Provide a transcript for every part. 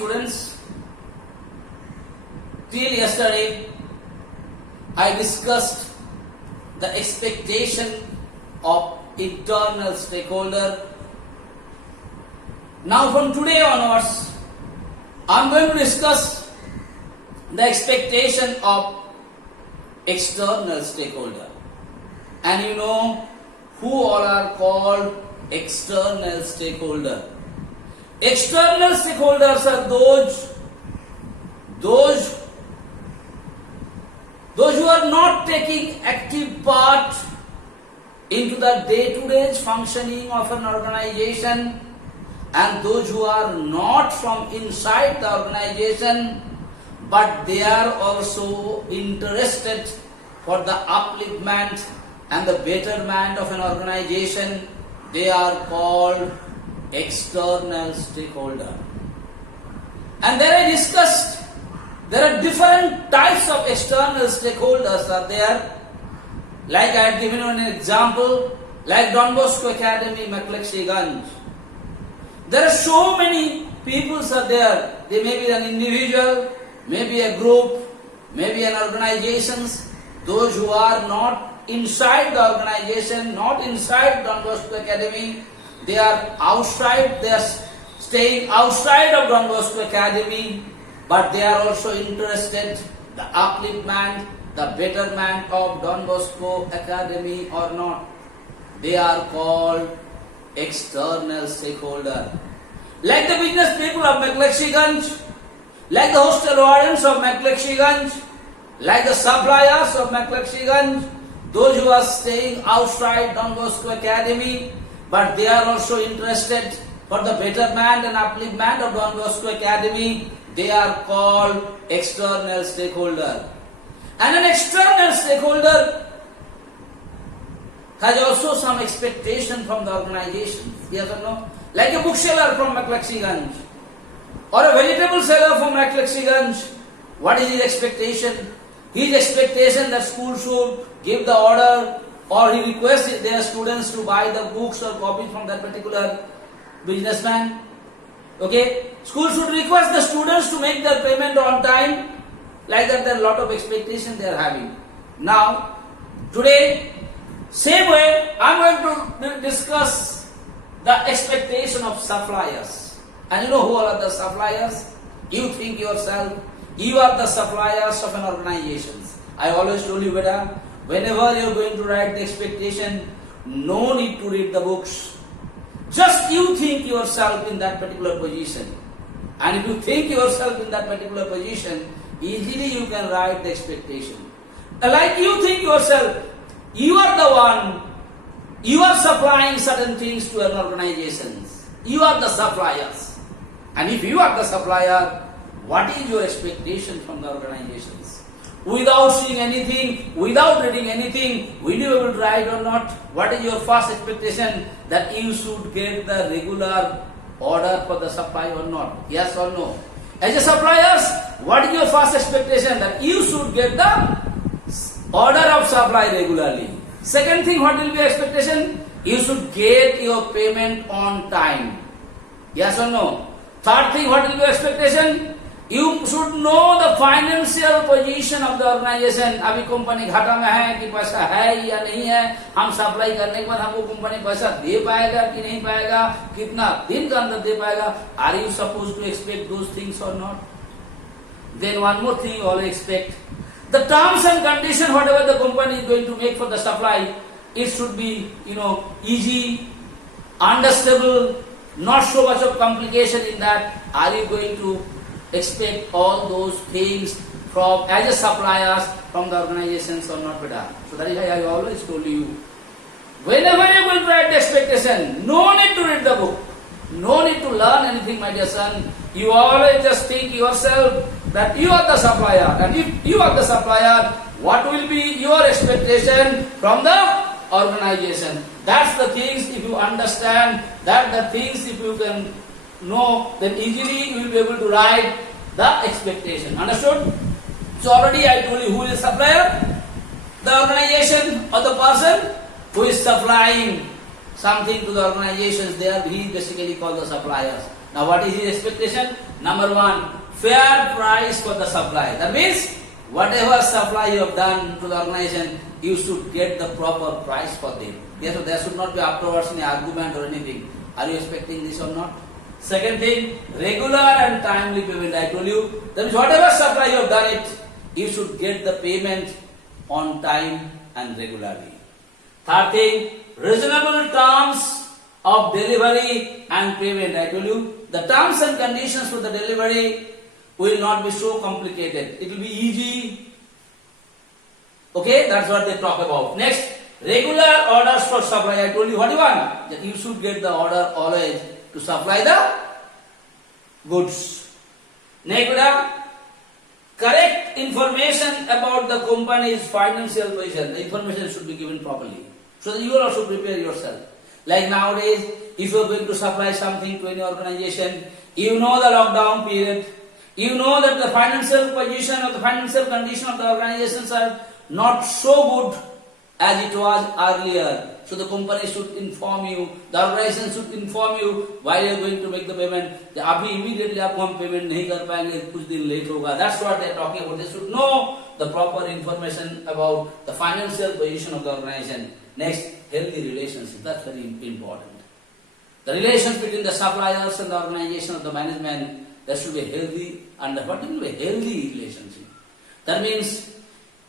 students, till yesterday I discussed the expectation of internal stakeholder. Now from today onwards, I am going to discuss the expectation of external stakeholder. And you know who all are called external stakeholder. External stakeholders are those who are not taking active part into the day-to-day functioning of an organization, and those who are not from inside the organization, but they are also interested for the upliftment and the betterment of an organization. They are called external stakeholder. And then I discussed there are different types of external stakeholders are there. Like I had given you an example, like Don Bosco Academy, McLexi-Ganj. There are so many people are there. They may be an individual, maybe a group, maybe an organizations. Those who are not inside the organization, not inside Don Bosco Academy, they are outside, they are staying outside of Don Bosco Academy, but they are also interested the upliftment, the betterment of Don Bosco Academy or not. They are called external stakeholder. Like the business people of McLexi-Ganj, like the hostel wardens of McLexi-Ganj, like the suppliers of McLexi-Ganj, those who are staying outside Don Bosco Academy, but they are also interested for the betterment and upliftment of Don Bosco Academy, they are called external stakeholder. And an external stakeholder has also some expectation from the organization. Yes or no? Like a bookseller from McLexi-Ganj or a vegetable seller from McLexi-Ganj. What is his expectation? His expectation that school should give the order, or he requests their students to buy the books or copies from that particular businessman. Okay? School should request the students to make their payment on time. Like that, there are a lot of expectations they are having. Now, today, same way, I am going to discuss the expectation of suppliers. And you know who are the suppliers? You think yourself, you are the suppliers of an organization. I always told you, beta, whenever you are going to write the expectation, no need to read the books. Just you think yourself in that particular position. And if you think yourself in that particular position, easily you can write the expectation. Like you think yourself, you are the one, you are supplying certain things to an organization. You are the suppliers. And if you are the supplier, what is your expectation from the organizations? Without seeing anything, without reading anything, will you be able to write or not? What is your first expectation? That you should get the regular order for the supply or not? Yes or no? As a suppliers, what is your first expectation? That you should get the order of supply regularly. Second thing, what will be your expectation? You should get your payment on time. Yes or no? Third thing, what will be your expectation? You should know the financial position of the organization. अभी company घाटा में है कि पैसा है या नहीं है, हम सप्लाई करने के बाद हमको कंपनी पैसा दे पाएगा कि नहीं पाएगा, कितना दिन के अंदर दे पाएगा. Are you supposed to expect those things or not? Then one more thing you all expect. The terms and conditions, whatever the company is going to make for the supply, it should be, easy, understandable, not so much of complication in that. Are you going to expect all those things from as a suppliers from the organizations or not, beta? So that is why I always told you, whenever you will write the expectation, no need to read the book, no need to learn anything, my dear son. You always just think yourself that you are the supplier, and if you are the supplier, what will be your expectation from the organization? That's the things, if you understand, that the things if you can know, then easily you will be able to write the expectation. Understood? So already I told you who is supplier? The organization or the person who is supplying something to the organizations, he is basically called the suppliers. Now what is his expectation? Number one, fair price for the supply. That means whatever supply you have done to the organization, you should get the proper price for them. Yes, so there should not be afterwards any argument or anything. Are you expecting this or not? Second thing, regular and timely payment. I told you, that means whatever supply you have done it, you should get the payment on time and regularly. Third thing, reasonable terms of delivery and payment. I told you, the terms and conditions for the delivery will not be so complicated. It will be easy. Okay, that's what they talk about. Next, regular orders for supply. I told you, what do you want? That you should get the order always to supply the goods. Next, correct information about the company's financial position. The information should be given properly, so that you will also prepare yourself. Like nowadays, if you are going to supply something to any organization, you know the lockdown period, you know that the financial position or the financial condition of the organizations are not so good as it was earlier. So the company should inform you, the organization should inform you while you are going to make the payment. Abhi immediately aap hum payment nahi kar payenge, kuch din late hoga. That's what they are talking about. They should know the proper information about the financial position of the organization. Next, healthy relationship. That's very important. The relations between the suppliers and the organization of the management, there should be healthy. And what do you mean by healthy relationship? That means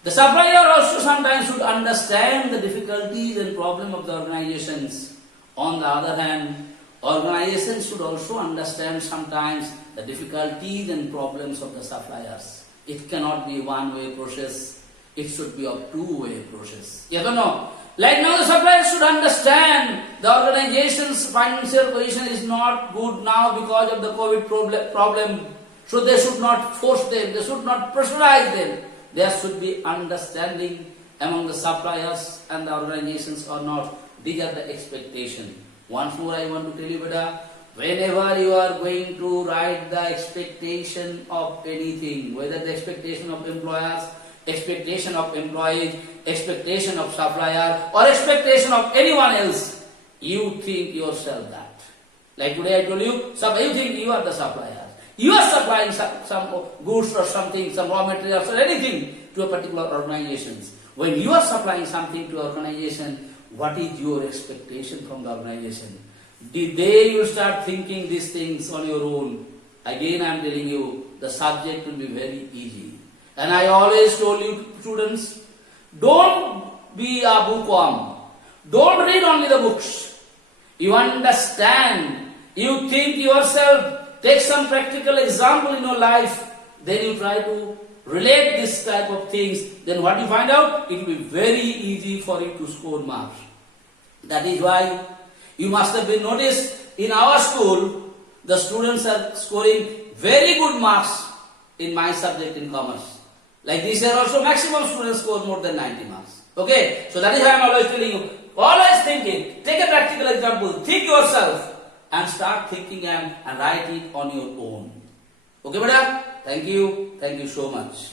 the supplier also sometimes should understand the difficulties and problems of the organizations. On the other hand, organizations should also understand sometimes the difficulties and problems of the suppliers. It cannot be one-way process. It should be a two-way process. Yes or no? Like now the suppliers should understand the organization's financial position is not good now because of the COVID problem. So they should not force them. They should not pressurize them. There should be understanding among the suppliers and the organizations or not. These are the expectations. Once more I want to tell you, beta, whenever you are going to write the expectation of anything, whether the expectation of employers, expectation of employees, expectation of supplier, or expectation of anyone else, you think yourself that. Like today I told you, you think you are the supplier. You are supplying some goods or something, some raw materials or anything to a particular organization. When you are supplying something to an organization, what is your expectation from the organization? The day you start thinking these things on your own, again I am telling you, the subject will be very easy. And I always told you students, don't be a bookworm. Don't read only the books. You understand, you think yourself, take some practical example in your life, then you try to relate this type of things, then what you find out, it will be very easy for you to score marks. That is why you must have been noticed in our school, the students are scoring very good marks in my subject in commerce. Like this year also maximum students score more than 90 marks. Okay, so that is why I am always telling you, always thinking, take a practical example, think yourself, and start thinking and write it on your own. Okay, beta? Thank you so much.